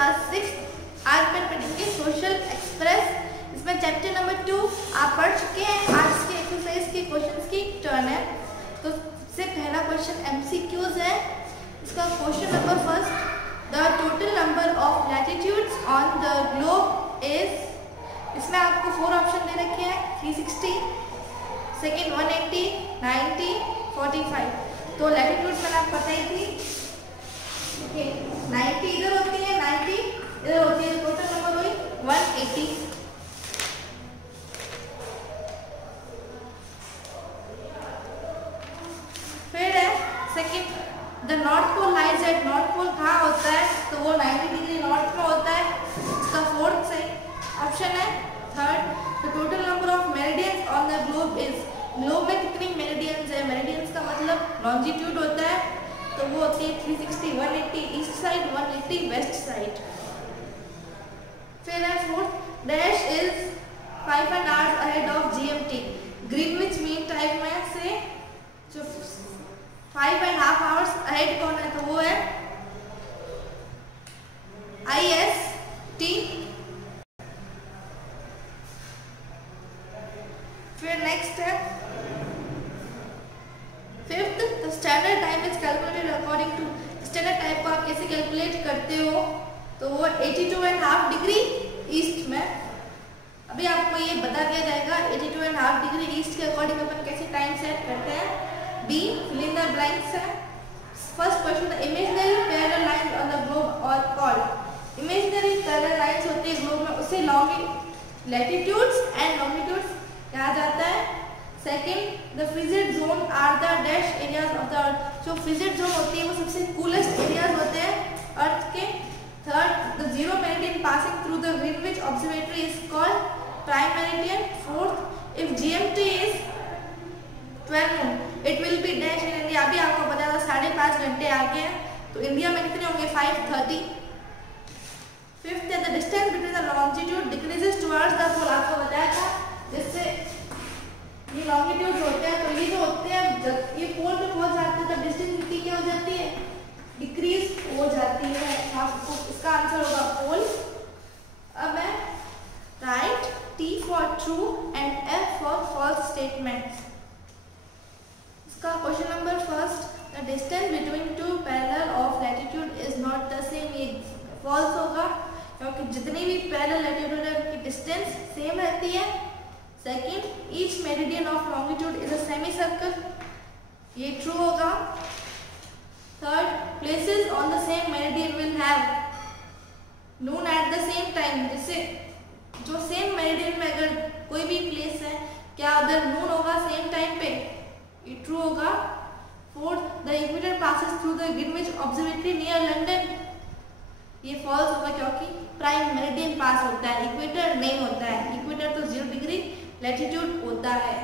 क्लास 6 आज मैं पढ़ेंगे सोशल एक्सप्रेस। इसमें चैप्टर नंबर 2 आप पढ़ चुके हैं। आज के एक्सरसाइज के क्वेश्चंस की टर्न है। तो सबसे पहला क्वेश्चन एमसीक्यूज है। इसका question number first, the total number of latitudes on the globe is. इसमें आपको 4 ऑप्शन दे रखे हैं, 360, सेकेंड 180, 90, 45। तो लैटिट्यूड मैंने आपको बताई थी, 90 इधर होती है, 90 इधर होती है, टोटल नंबर हुई 180। फिर है second, the north pole lies at. North pole कहाँ होता है? तो वो 90 डिग्री नॉर्थ में होता है। इसका फोर्थ सही ऑप्शन है। Third, the total number of meridians on the globe is. Globe में कितनी मेरिडियंस है? मेरिडियंस का मतलब लॉन्जिट्यूड होता है, तो वो होती है 360, 180 ईस्ट साइड, 180 वेस्ट साइड। फिर है fourth, dash is 5 hours ahead of GMT. Greenwich mean time में से जो 5.5 hours अहेड कौन है? तो वो है IST। फिर नेक्स्ट है fifth, the standard time is calculated according to. Standard time को आप कैसे कैलकुलेट करते हो? तो वो 82.5 डिग्री ईस्ट में। अभी आपको ये बता दिया जाएगा 82.5 डिग्री ईस्ट के अकॉर्डिंग अपन कैसे टाइम सेट करते हैं। B, fill in the blanks है। First question, the imaginary parallel lines on the globe are called. Imaginary parallel lines होती है ग्लोब में, उसे लैटिट्यूड्स एंड लॉन्गिट्यूड्स कहा जाता है। Second, the frigid zone are the dash areas of the earth. जो frigid zone होती है वो सबसे कूलेस्ट एरियाज होते हैं अर्थ के। Third, the zero meridian passing through the Greenwich observatory is called prime meridian. Fourth, if GMT is 12 noon it will be dash in India. अभी आपको पता था 5.5 घंटे आगे हैं, तो इंडिया में कितने होंगे? 5:30। फिफ्थ है, the distance between the longitude decreases towards the pole. आपको बताया था जिससे ये लॉन्गिट्यूड होते हैं, तो ये जो होते हैं जब ये पोल पे पहुंच जाते हैं तब डिस्टेंस कितनी क्या हो जाती है? डिक्रीज हो जाती है। आपको इसका आंसर होगा पोल। अब है write T for true and F for false statements. इसका question number first, the distance between two parallel of latitude is not the same. ये फॉल्स होगा क्योंकि जितनी भी पैरेलल लैटिट्यूड है उनकी डिस्टेंस सेम रहती है। Second, each meridian of longitude is a semi circle. ये ट्रू होगा। Third, places on the same meridian will have Noon at the same time. जैसे जो सेम मेरिडियन में अगर कोई भी प्लेस है, क्या उधर नून होगा सेम टाइम पे? ये ट्रू होगा। Fourth, the equator passes through the Greenwich observatory near London. ये फॉल्स होगा क्योंकि प्राइम मेरिडियन पास होता है, इक्वेटर नहीं होता है। इक्वेटर तो 0 डिग्री लैटिट्यूड होता है।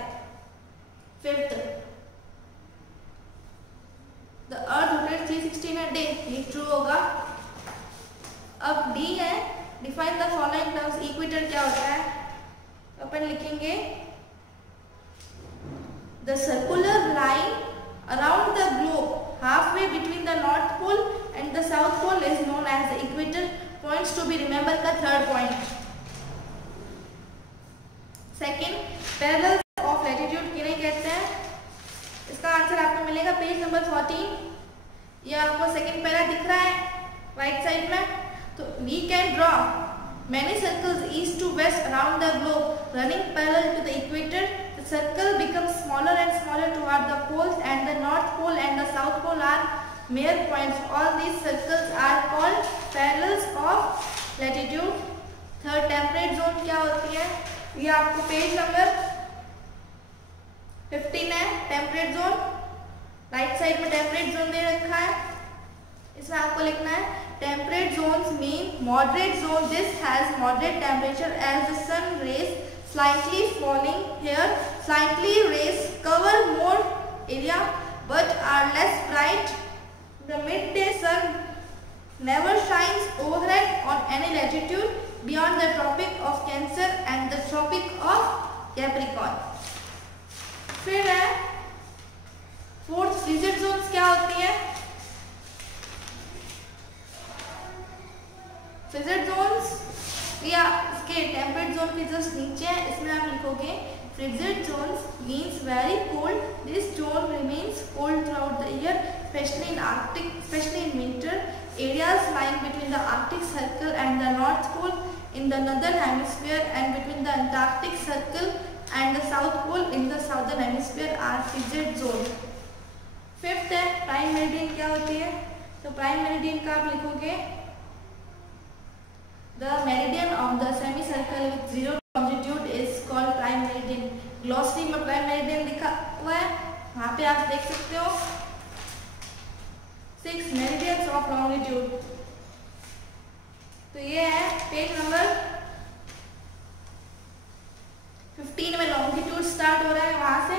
Fifth, the earth rotates 360 in a day. ये ट्रू होगा। अब डी है, define the following terms. Equator क्या होता है? अपन लिखेंगे the circular line around the globe halfway between the north pole and the south pole is known as the equator. Points to be remember का third point. Second, parallel of latitude किन्हें कहते हैं? इसका आंसर आपको मिलेगा पेज नंबर 14। ये आपको second para दिख रहा है राइट साइड में। तो we can draw many circles east to west around the globe running parallel to the equator. The circle becomes smaller and smaller toward the poles and the north pole and the south pole are mere points. All these circles are called parallels of latitude. Third, temperate zone क्या होती है? ये आपको page number 15 है। Temperate zone right side में temperate zone दे रखा है। इसमें आपको लिखना है temperate zones mean moderate zone this has moderate temperature as the sun rays slightly falling here. Slightly rays cover more area but are less bright. The midday sun never shines overhead on any latitude beyond the Tropic of Cancer and the Tropic of Capricorn. फिर है fourth, frigid Jones क्या होती है? Frigid Jones या इसके temperate zone के जस्ट नीचे है, इसमें आप लिखोगे frigid zones means very cold, this zone remains cold throughout the year, specially in Arctic, specially in winter, areas lying between the Arctic circle and the north pole in the northern hemisphere and between the Antarctic circle and the south pole in the southern hemisphere are frigid zone. Fifth है prime meridian क्या होती है, तो prime meridian का आप लिखोगे the meridian of the semicircle with zero longitude is called prime meridian. Glossary में prime meridian लिखा हुआ है, वहाँ पे आप देख सकते हो 6 मेरिडियंस ऑफ लॉन्गिट्यूड। तो ये है पेज नंबर 15 में लॉन्गिट्यूड स्टार्ट हो रहा है, वहां से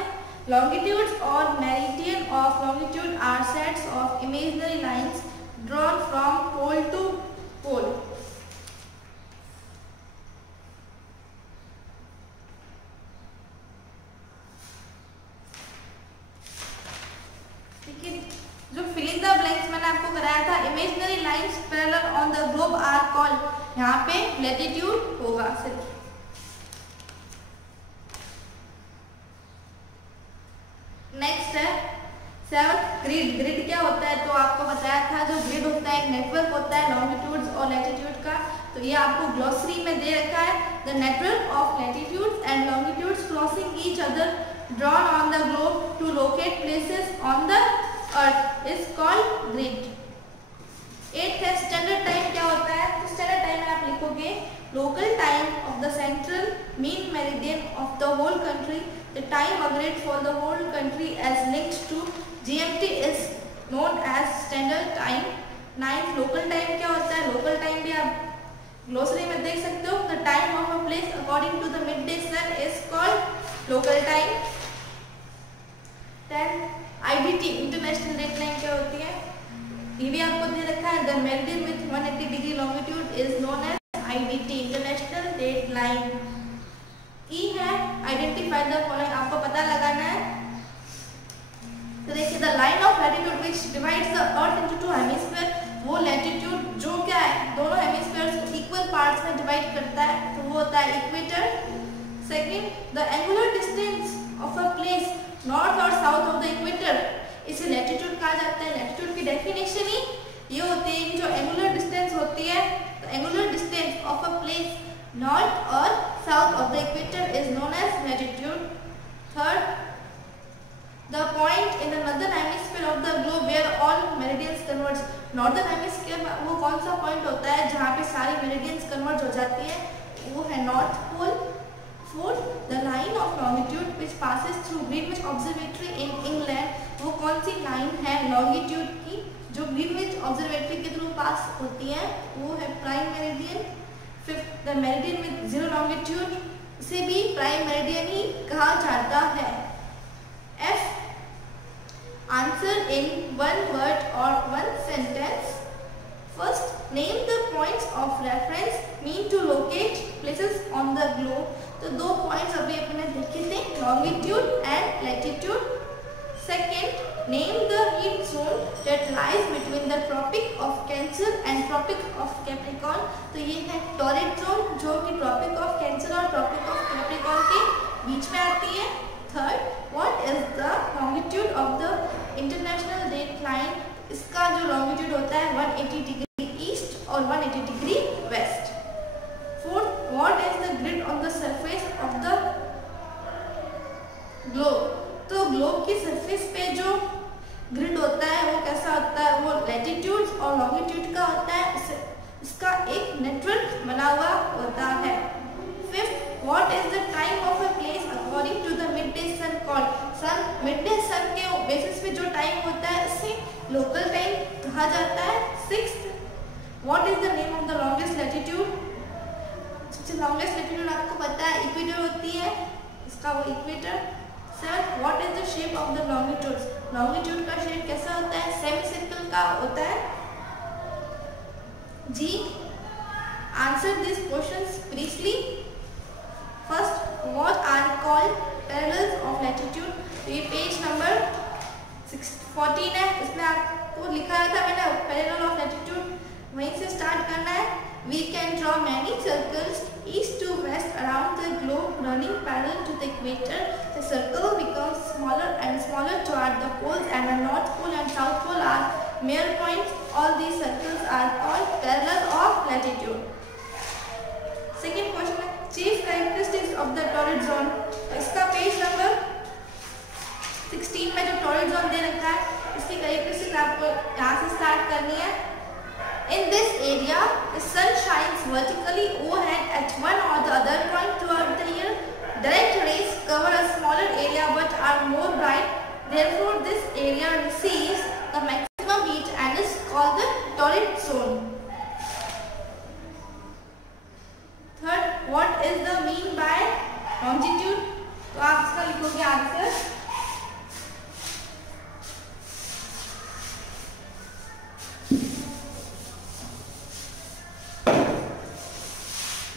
लॉन्गिट्यूड्स और meridian of longitude are sets of imaginary lines drawn from pole to pole. जो फिल इन द ब्लैंक्स मैंने आपको कराया था, imaginary lines parallel on the globe are called, यहाँ पे लैटिट्यूड होगा सिर्फ। नेक्स्ट है सेवंथ ग्रिड। ग्रिड क्या होता है, तो आपको बताया था जो ग्रिड होता है एक नेटवर्क होता है लॉन्गिट्यूड्स और लैटिट्यूड का, तो ये आपको ग्लॉसरी में दे रखा है। The network of latitudes and longitudes crossing each other drawn on the globe to locate places on the earth is called grid. 8th है स्टैंडर्ड टाइम क्या होता है, तो स्टैंडर्ड टाइम में आप लिखोगे local time of the central mean meridian of the whole country, the time agreed for the whole country as linked to GMT is known as standard time. 9th local time क्या होता है, local time भी आप ग्लोसरी में देख सकते हो, the time of a place according to the midday sun is called local time. 10 IDT international date line क्या होती है, ये भी आपको दे रखा है। The meridian with 180 degree longitude is known as IDT international date line. E है आइडेंटिफाई द फॉलोइंग, आपको पता लगाना है। तो देखिए the line of latitude which divides the earth into two hemisphere, वो लैटिट्यूड जो क्या है दोनों हेमिस्फीयर्स को इक्वल पार्ट्स में डिवाइड करता है, तो वो होता है equator. Second the angular distance of a place north और साउथ ऑफ द इक्वेटर, इसे लैटिट्यूड कहा जाता है। लैटिट्यूड की डेफिनेशन ही ये होती है कि जो एंगुलर डिस्टेंस होती है, तो angular distance of a place north और south of the equator is known as latitude. Third the point in the northern hemisphere of the globe where all meridians converge, northern hemisphere में वो कौन सा पॉइंट होता है जहाँ पे सारी मेरिडियंस कन्वर्ज हो जाती है, वो है north pole. Fourth, the line of longitude which passes through Greenwich Observatory in England, वो कौन सी लाइन है लॉन्गिट्यूड की जो ग्रीनविच ऑब्जर्वेटरी के थ्रू पास होती है, वो है prime meridian. Fifth the meridian with zero longitude से भी प्राइम मेरिडियन ही कहा जाता है। F answer in one word और one sentence. First, name the points of reference mean to locate places on the globe. तो दो पॉइंट्स अभी अपने देखे थे, longitude and latitude. Second, name the heat zone that lies between the tropic of cancer and tropic of Capricorn, तो ये है torrid zone जो कि ट्रॉपिक ऑफ कैंसर और ट्रॉपिक ऑफ कैप्रिकॉर्न के बीच में आती है। Third, what is the longitude of the international date line, इसका जो लॉन्गिट्यूड होता है 180 डिग्री ईस्ट और 180 degree west. Fourth, what is the grid on the surface of the globe, तो ग्लोब की सरफेस पे जो ग्रिड होता है वो कैसा होता है, वो लैटिट्यूड और लॉन्गिट्यूड का होता है, इसका एक नेटवर्क बना हुआ होता है। Fifth, what is the time of a place according to the midday sun called, sun midday sun के बेसिस पे जो टाइम होता है इसे लोकल टाइम कहा जाता है। Sixth, what is the name of the longest latitude, सबसे लॉन्गेस्ट लैटिट्यूड आपको पता है इक्वेटर होती है, इसका वो equator. Seventh, what is the shape of the longitudes, longitude का शेप कैसा होता है, सेमी सर्कल का होता है। G, answer this questions briefly. First, what are called parallels of latitude, तो ये पेज नंबर 14 है, इसमें आपको लिखा था मैंने पैरेलल ऑफ लैटिट्यूड, वहीं से स्टार्ट करना है। We can draw many circles east to west around the globe running parallel to the equator. The circle becomes smaller and smaller toward the poles, and the North Pole and South Pole are mere points. All these circles are called parallel of latitude. Second question है chief characteristics of the torrid zone. इसका page number 16 में जो torrid zone दे रखा है इसकी characteristics आपको यहाँ से स्टार्ट करनी है. In this area, the sun shines vertically overhead at one or the other point throughout the year. Direct rays cover a smaller area but are more bright. Therefore, this area receives the maximum heat and is called the torrid zone. Third, what is the mean by longitude? तो आप इसका लिखोगे answer.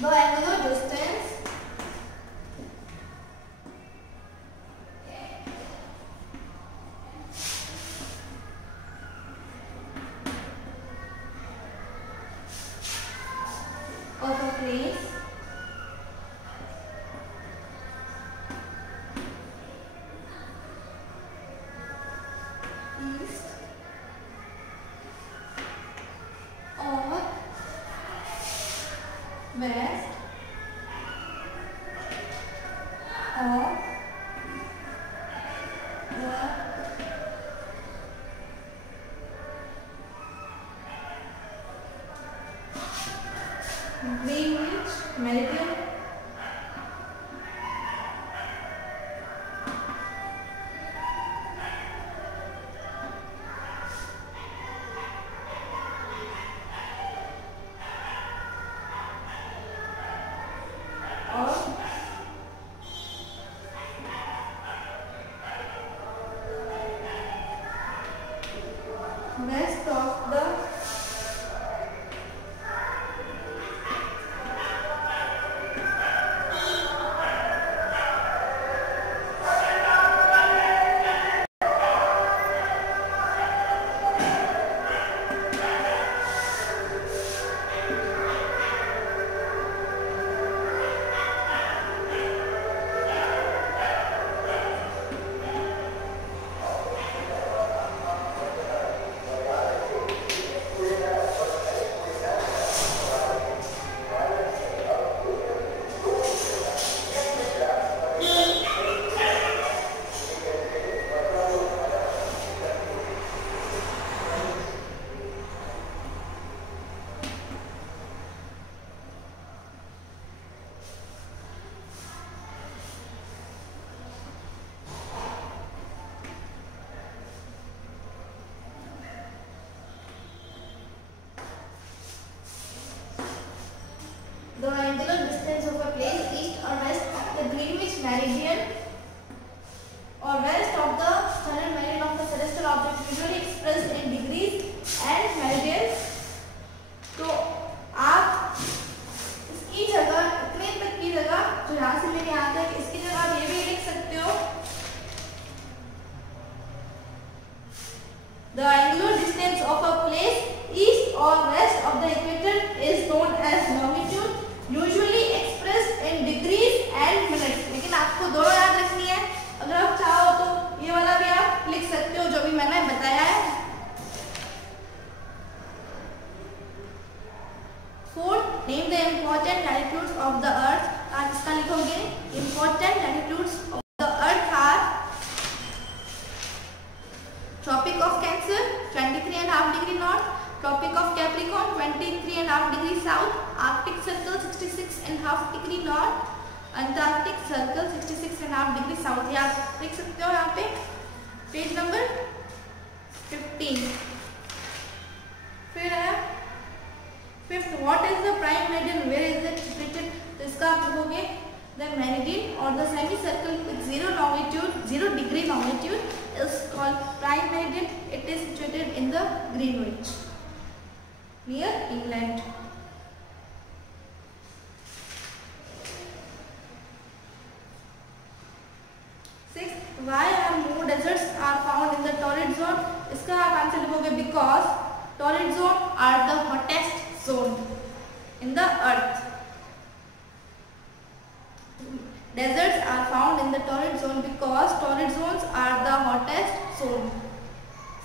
The angular distance of a place east or west of the Greenwich meridian west of the angular distance of a place east or west of the Greenwich meridian or west of the southern meridian of the celestial object usually expressed in degrees and meridians. तो आप इसकी जगह इतने तक की जगह जो यहाँ से लेके यहाँ तक इसकी जगह आप ये भी लिख सकते हो. The angular distance of a place east or west of the equator is known as longitude, usually expressed in degrees and minutes. लेकिन आपको दोनों याद रखनी है. अगर आप चाहो तो ये वाला भी आप लिख सकते हो जो भी मैंने बताया है. Fourth, name the important latitudes of the earth. आप इसका लिखोगे important latitudes of the earth are Tropic of Cancer 23.5 degree north, Tropic of Capricorn 23.5 degree south, Arctic Circle 66.5 degree north, Antarctic Circle 66.5 degree south. ये आप देख सकते हो यहाँ पे पेज नंबर 15. फिर है fifth, what is the prime meridian, where is it situated? तो इसका आप लिखोगे the meridian or the semicircle with 0 degree longitude is called prime meridian. It is situated in the Greenwich near England. Sixth, why are more deserts are found in the torrid zone? इसका आप आंसर लिखोगे because torrid zone are the hottest zone. in the earth. Deserts are found in the torrid zone because torrid zones are the hottest zone.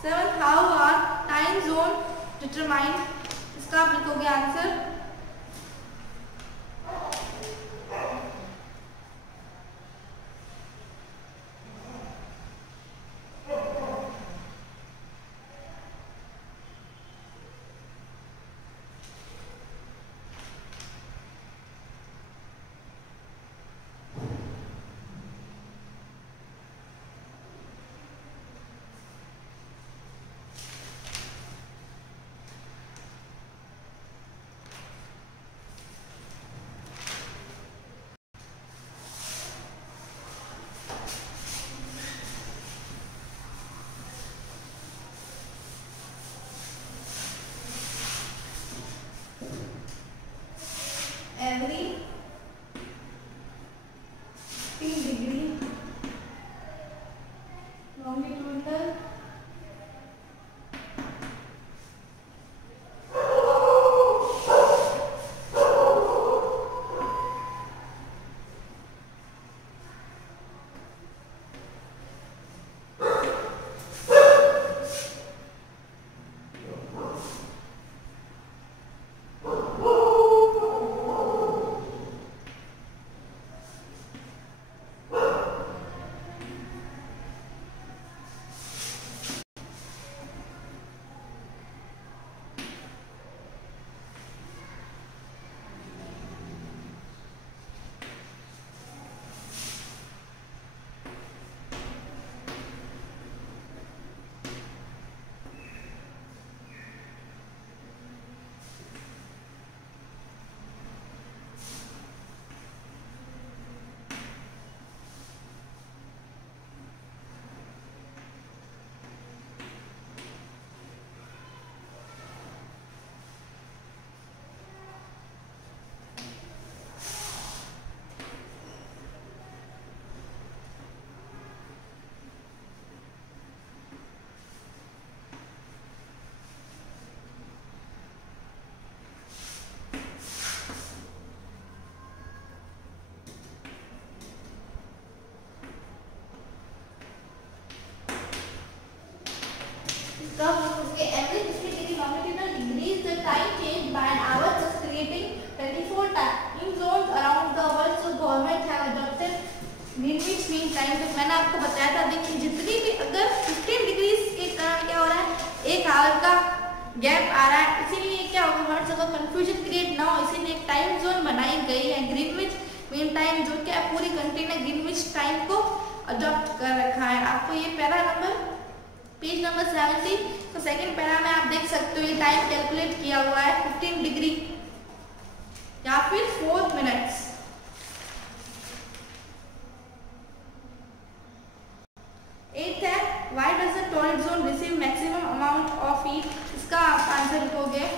7. How are time zone determined? इसका आप लिखोगे answer. Every 15 degree longitudinal उसके एवरेज 15 degree longitudinal degrees the time change by an hour thus creating 24 time zones around the world. So government have adopted Greenwich Mean Time. तो मैंने आपको बताया था, देखिए जितनी भी अगर 15 डिग्री के कारण क्या हो रहा है, एक आवर का गैप आ रहा है, इसीलिए क्या होगा, हर जगह कंफ्यूजन क्रिएट ना हो, इसीलिए एक टाइम जोन बनाई गई है ग्रीनविच मीन टाइम, जो क्या पूरी कंट्री ने ग्रीनविच टाइम को अडॉप्ट कर रखा है. आपको ये पैरा नंबर पेज नंबर 70 तो सेकंड पैरा में आप देख सकते हो ये टाइम कैलकुलेट किया हुआ है 15 डिग्री या फिर 4 मिनट्स. एट है, why does the torrid zone receive maximum amount of heat? इसका आप आंसर लिखोगे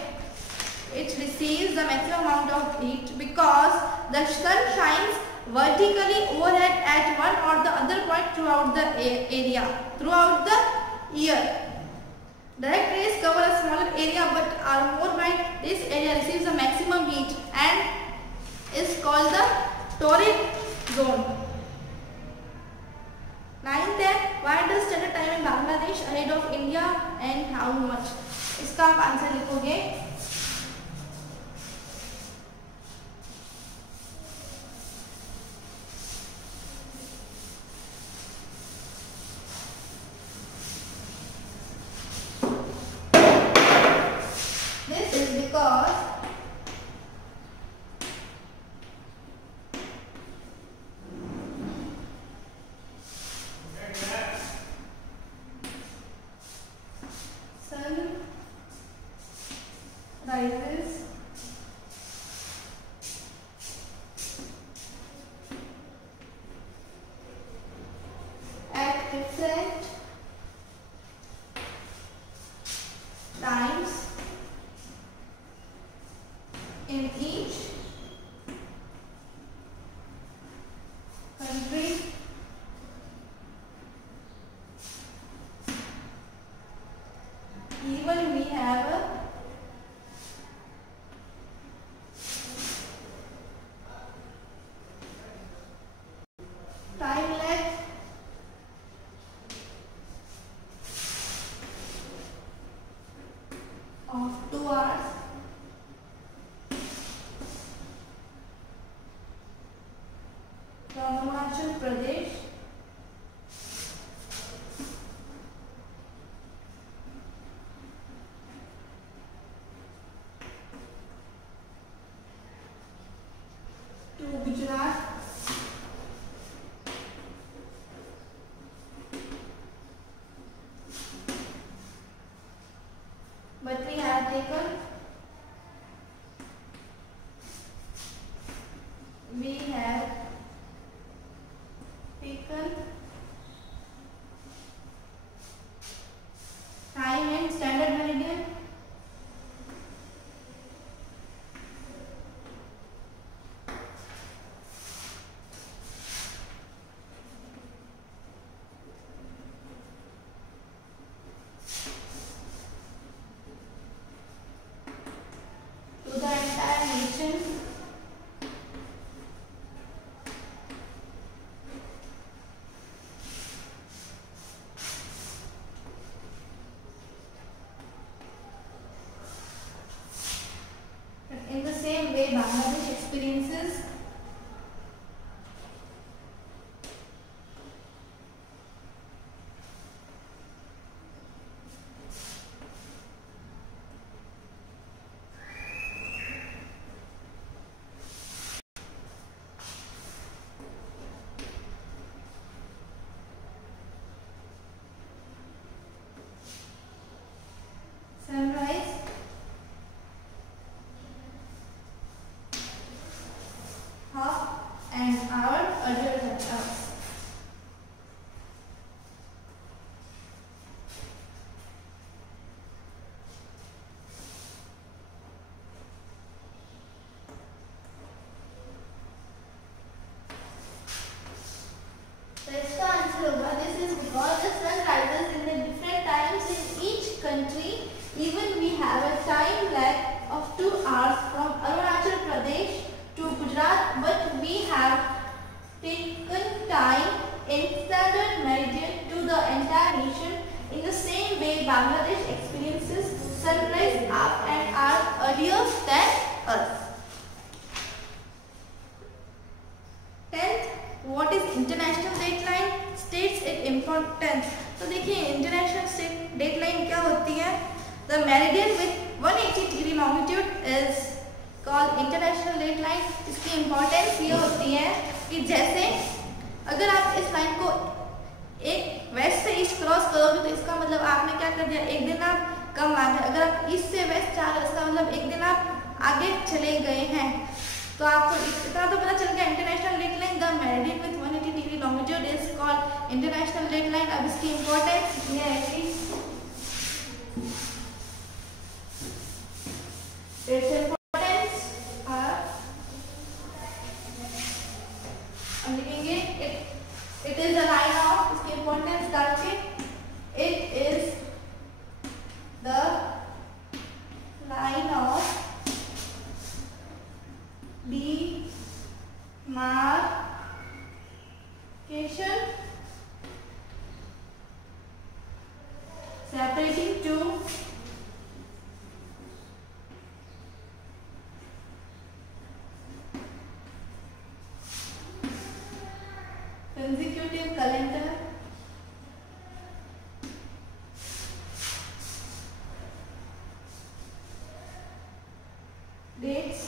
it receives the maximum amount of heat because the sun shines vertically overhead at one or the other point throughout the area throughout the year. Direct rays cover a smaller area but are more bright. This area receives the maximum heat and is called the torrid zone. Ninth है, why does standard time in Bangladesh ahead of India and how much? इसका आप आंसर लिखोगे rises at different times in each country even we have a taken time and standard meridian. To the entire nation. In the same way, Bangladesh experiences sunrise half an hour earlier than us. So इसका आंसर होगा this is because the sun rises in the different times in each country. Even we have a time lag of 2 hours from Arunachal Pradesh to Gujarat, but we have taken time in standard meridian to the entire nation. In the same way, Bangladesh experiences sunrise half an hour earlier than us. 10th, what is international deadline? States its importance. तो देखिए international deadline क्या होती है? The meridian with 180 degree longitude is called international deadline. इसकी इम्पोर्टेंस ये होती है कि जैसे अगर आप इस लाइन को एक वेस्ट से ईस्ट क्रॉस करोगे तो इसका मतलब आपने क्या कर दिया, एक दिन आप कम आ गए. अगर आप ईस्ट से वेस्ट जा रहे हो इसका मतलब एक दिन आप आगे चले गए हैं. तो आपको इतना तो पता चल गया international deadline. The meridian with 180 degree longitude is called international deadline. अब इसकी इम्पोर्टेंस ये है कि its importance हम लिखेंगे it is the line of, इसकी इम्पोर्टेंस डाल के it is the line of demarcation separating two consecutive calendar dates.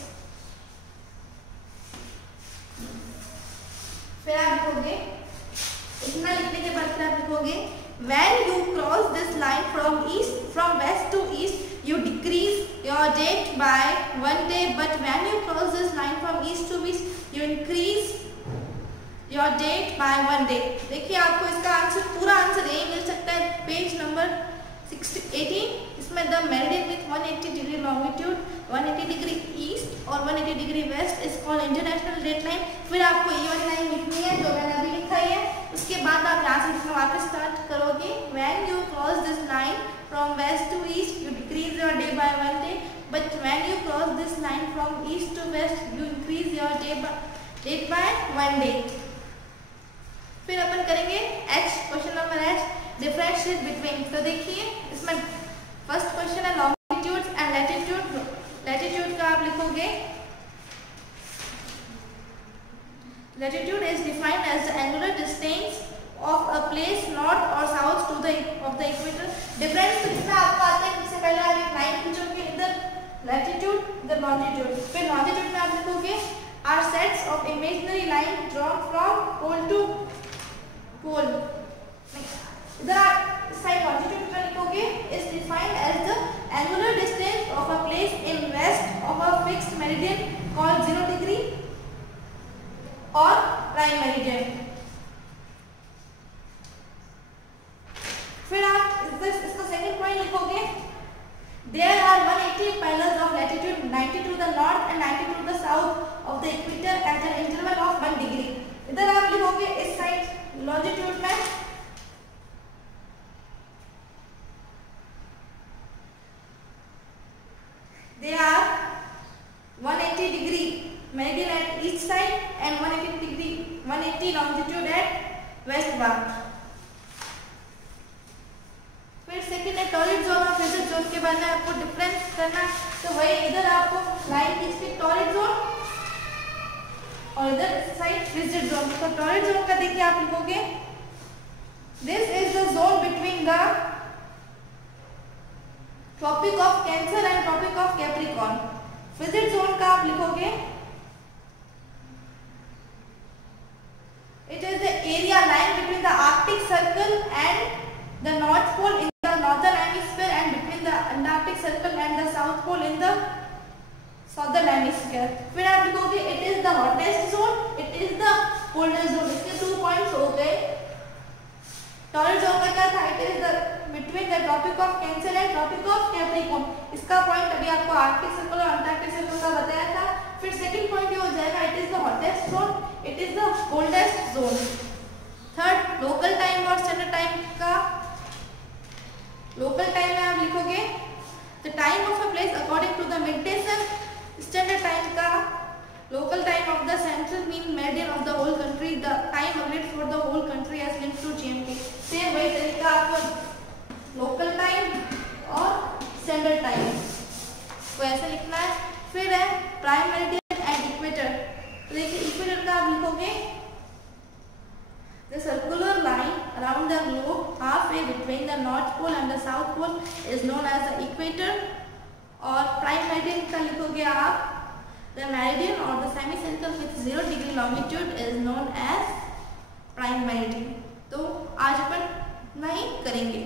फिर आप लिखोगे, इतना लिखने के बाद फिर आप लिखोगे when you cross this line from west to east you decrease your date by 1 day, but when you cross this line from east to west you increase your date by 1 day. देखिए आपको इसका आंसर, पूरा आंसर यही मिल सकता है पेज नंबर 18. इसमें the meridian with 180 degree longitude, 180 degree east और 180 degree west is called international deadline. फिर आपको ये वाली लाइन लिखनी है जो मैंने अभी लिखा है. उसके बाद आप यहाँ से लिखना वापस स्टार्ट करोगे. When you cross this line from west to east you decrease your day by 1 day, but when you cross this line from east to west you increase your date by 1 day. फिर अपन करेंगे H, question number H, differentiate between. तो देखिए इसमें first question है longitude and latitude. Latitude का आप लिखोगे latitude is defined as the angular distance of a place north और south to the equator. Difference तो कितना आपको आता है, सबसे पहले आप एक लाइन खींचोगे, इधर लैटिट्यूड इधर लॉन्गिट्यूड. फिर लॉन्गिट्यूड में आप लिखोगे are sets of imaginary line drawn from pole to pole. इधर आप इस साइड लॉन्जिट्यूड में लिखोगे is defined as the angular distance of the north and 90 to the south of the equator at an interval of 1 degree. इधर आप लिखोगे इस side longitude में they are 180 degree meridian at each side and 180 longitude at west bar. फिर सेकंड है torrid zone और frigid zone के बारे में आपको डिफरेंस करना, तो वही इधर आपको लाइन खींचनी टॉरिड जोन और इधर साइड फ्रिजिड जोन। तो टॉरिड जोन का देखिए आप लिखोगे this is the zone between the tropic of cancer and tropic of capricorn. Frigid zone का आप लिखोगे it is the area line between the Arctic circle and the north pole in the northern hemisphere and between the Antarctic circle and the south pole in the southern hemisphere। फिर आप लिखोगे it is the hottest zone, it is the coldest zone। इसके 2 पॉइंट्स हो गए। Torrid zone का क्या था? it is the between the tropic of cancer and tropic of capricorn। इसका पॉइंट अभी आपको आर्कटिक सर्कल और अंटार्कटिक सर्कल का बताया था। फिर सेकंड पॉइंट ये हो जाएगा it is the hottest zone, it is the coldest zone। Third local time और स्टैंडर्ड टाइम का लोकल टाइम में आप लिखोगे the time of a place according to the midday sun. Standard time का local time of the central mean meridian of the whole country, the time agreed for the whole country as linked to GMT. Same वही तरीका आपको local time और standard time को ऐसे लिखना है। फिर है प्राइम मेरिडियन एंड इक्वेटर। तो देखिए इक्वेटर का आप लिखोगे the circular line around the globe halfway between the north pole and the south pole is known as the equator। और प्राइम मेरिडियन का लिखोगे आप the meridian or the semicircle with 0 degree longitude is known as prime meridian। तो आज अपन नहीं करेंगे।